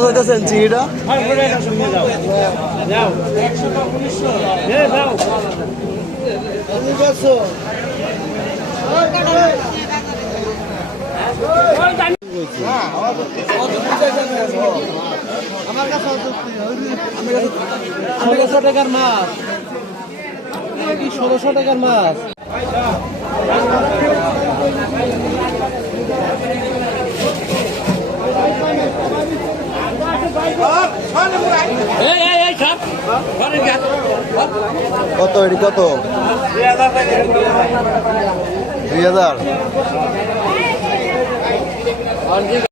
হইতেছেন চিংড়িটা টাকার মাছ ষোলোশো টাকার মাছ কত এটি? কত? দুই হাজার।